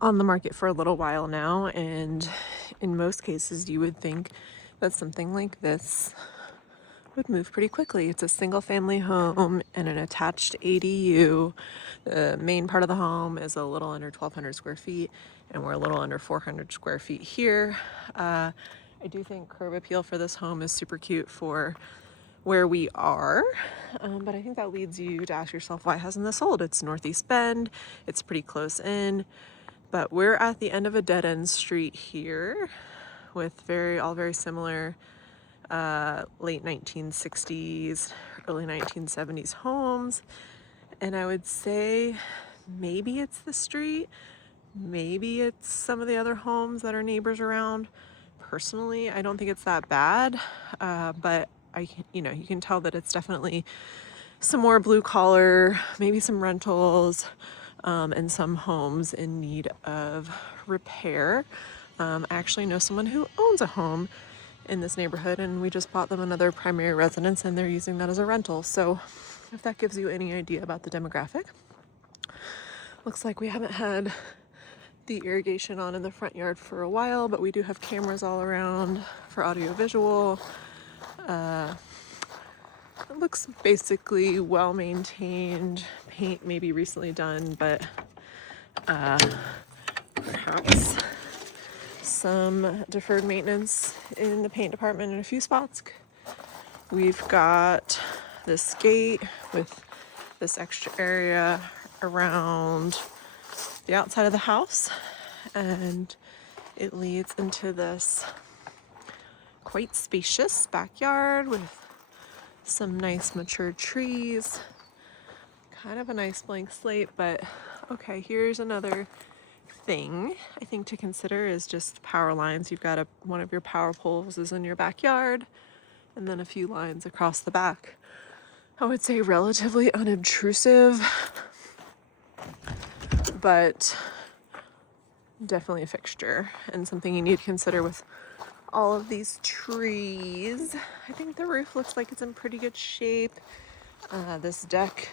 on the market for a little while now, and in most cases you would think that something like this would move pretty quickly. It's a single family home and an attached ADU. The main part of the home is a little under 1,200 square feet, and we're a little under 400 square feet here. I do think curb appeal for this home is super cute for where we are, but I think that leads you to ask yourself, why hasn't this sold? It's Northeast Bend, it's pretty close in, but we're at the end of a dead-end street here with all very similar late 1960s, early 1970s homes. And I would say maybe it's the street, maybe it's some of the other homes that are neighbors around. Personally, I don't think it's that bad, but you can tell that it's definitely some more blue collar, maybe some rentals, and some homes in need of repair. I actually know someone who owns a home in this neighborhood, and we just bought them another primary residence, and they're using that as a rental. So if that gives you any idea about the demographic. Looks like we haven't had the irrigation on in the front yard for a while, but we do have cameras all around for audio visual. It looks basically well maintained. Paint maybe recently done, but perhaps some deferred maintenance in the paint department in a few spots. We've got this gate with this extra area around the outside of the house, and it leads into this quite spacious backyard with some nice mature trees. Kind of a nice blank slate, but okay, here's another thing I think to consider is just power lines. You've got one of your power poles is in your backyard, and then a few lines across the back. I would say relatively unobtrusive, but definitely a fixture and something you need to consider with all of these trees. I think the roof looks like it's in pretty good shape. This deck,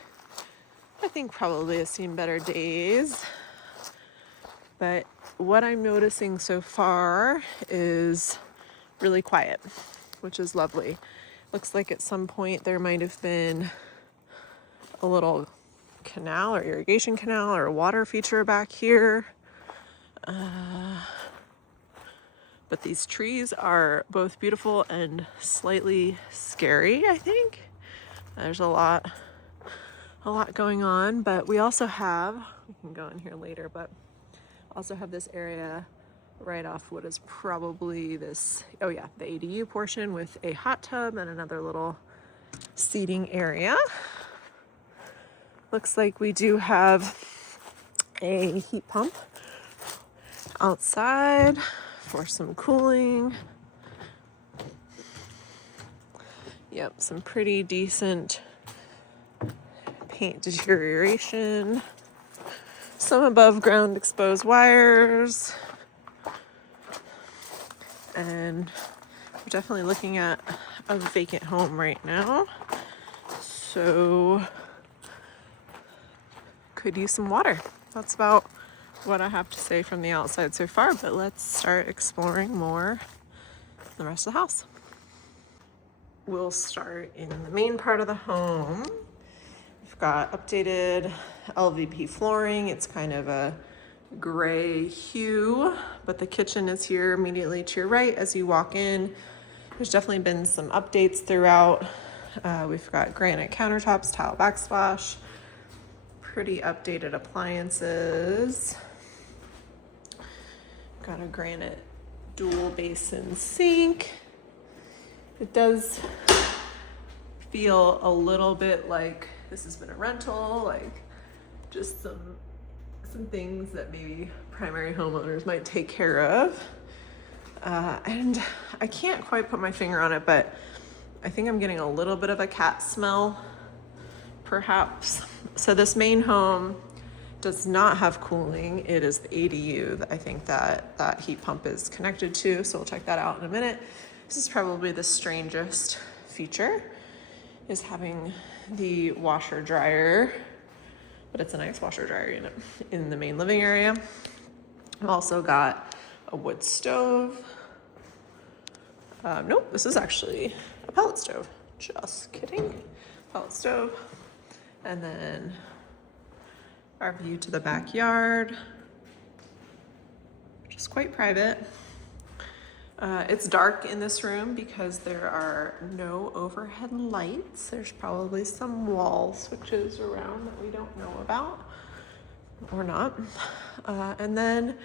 I think, probably has seen better days. But what I'm noticing so far is really quiet, which is lovely. Looks like at some point there might have been a little canal or irrigation canal or a water feature back here. But these trees are both beautiful and slightly scary, I think. There's a lot going on, but we also have, we can go in here later, but also have this area right off what is probably this, oh yeah, the ADU portion with a hot tub and another little seating area. Looks like we do have a heat pump outside for some cooling. Yep, some pretty decent paint deterioration. Some above ground exposed wires. And we're definitely looking at a vacant home right now. So could use some water. That's about what I have to say from the outside so far, but let's start exploring more the rest of the house. We'll start in the main part of the home. We've got updated LVP flooring. It's kind of a gray hue, but the kitchen is here immediately to your right as you walk in. There's definitely been some updates throughout. We've got granite countertops, tile backsplash, pretty updated appliances. Got a granite dual basin sink. It does feel a little bit like this has been a rental, like just some things that maybe primary homeowners might take care of. And I can't quite put my finger on it, but I think I'm getting a little bit of a cat smell, perhaps. So this main home does not have cooling. It is the ADU that I think that heat pump is connected to, so we'll check that out in a minute. This is probably the strangest feature, is having the washer dryer, but it's a nice washer dryer unit in the main living area. I've also got a wood stove. Nope, this is actually a pellet stove. Just kidding. Pellet stove. And then our view to the backyard, which is quite private. It's dark in this room because there are no overhead lights. There's probably some wall switches around that we don't know about, or not. And then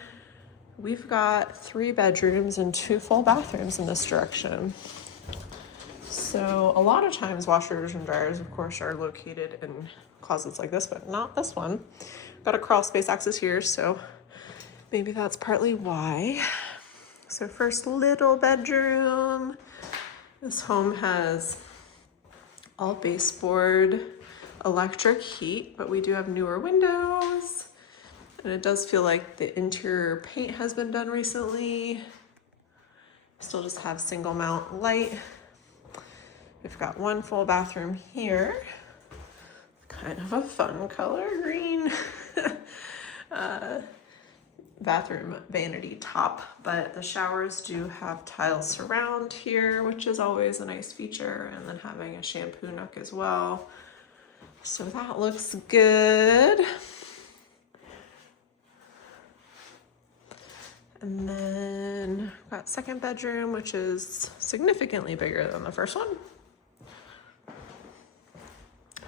we've got 3 bedrooms and 2 full bathrooms in this direction. So a lot of times washers and dryers, of course, are located in closets like this, but not this one. Got a crawl space access here, so maybe that's partly why. So first little bedroom. This home has all baseboard electric heat, but we do have newer windows. And it does feel like the interior paint has been done recently. Still just have single mount light. We've got 1 full bathroom here. Kind of a fun color, green. Bathroom vanity top, but the showers do have tile surround here, which is always a nice feature, and then having a shampoo nook as well. So that looks good. And then got second bedroom, which is significantly bigger than the first one.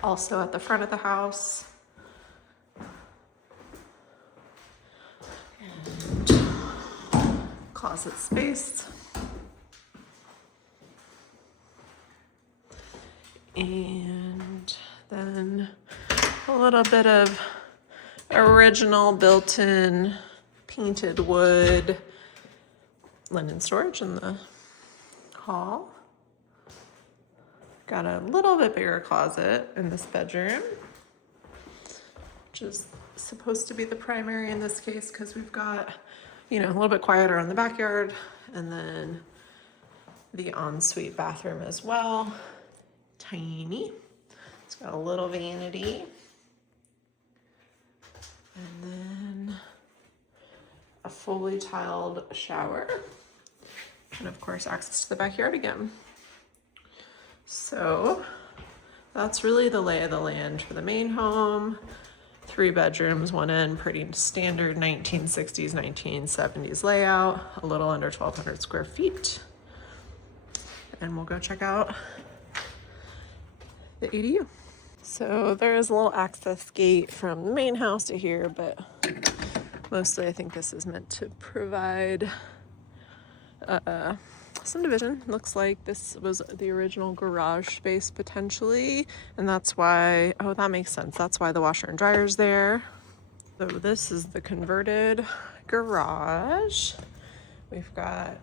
Also at the front of the house. Closet space. And then a little bit of original built-in painted wood linen storage in the hall. Got a little bit bigger closet in this bedroom, which is supposed to be the primary in this case because we've got, a little bit quieter on the backyard, and then the ensuite bathroom as well. Tiny. It's got a little vanity. And then a fully tiled shower. And of course, access to the backyard again. So that's really the lay of the land for the main home. 3 bedrooms, 1 end, pretty standard 1960s, 1970s layout, a little under 1,200 square feet. And we'll go check out the ADU. So there is a little access gate from the main house to here, but mostly I think this is meant to provide some division. Looks like this was the original garage space potentially, and that's why, that makes sense. That's why the washer and dryer's there. So this is the converted garage. We've got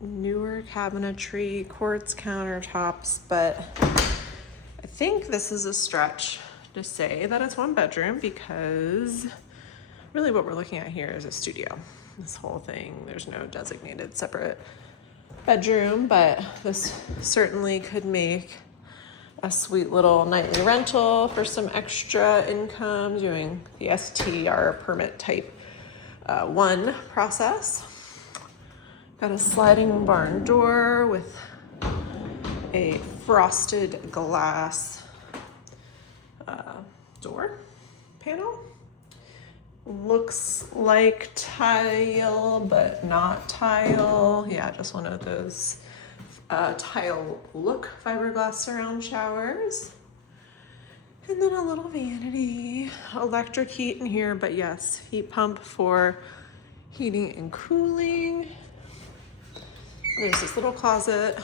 newer cabinetry, quartz countertops, but I think this is a stretch to say that it's 1 bedroom because really what we're looking at here is a studio. This whole thing, there's no designated separate bedroom, but this certainly could make a sweet little nightly rental for some extra income doing the STR permit type 1 process. Got a sliding barn door with a frosted glass door panel. Looks like tile, but not tile. Yeah, just one of those tile look fiberglass surround showers. And then a little vanity, electric heat in here, but yes, heat pump for heating and cooling. There's this little closet.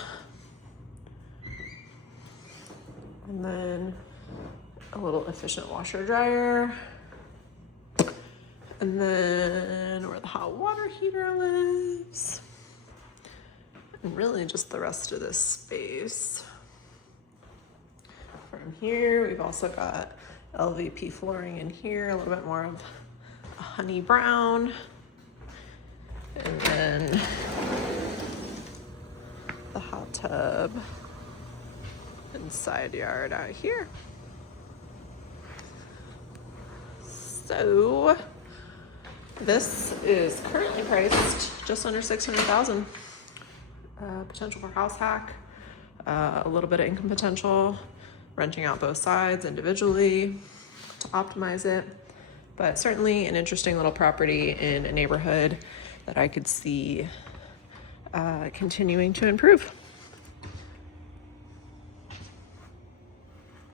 And then a little efficient washer dryer. And then where the hot water heater lives. And really just the rest of this space. From here, we've also got LVP flooring in here, a little bit more of a honey brown. And then the hot tub and side yard out here. This is currently priced just under 600,000. Potential for house hack, a little bit of income potential, renting out both sides individually to optimize it, but certainly an interesting little property in a neighborhood that I could see continuing to improve.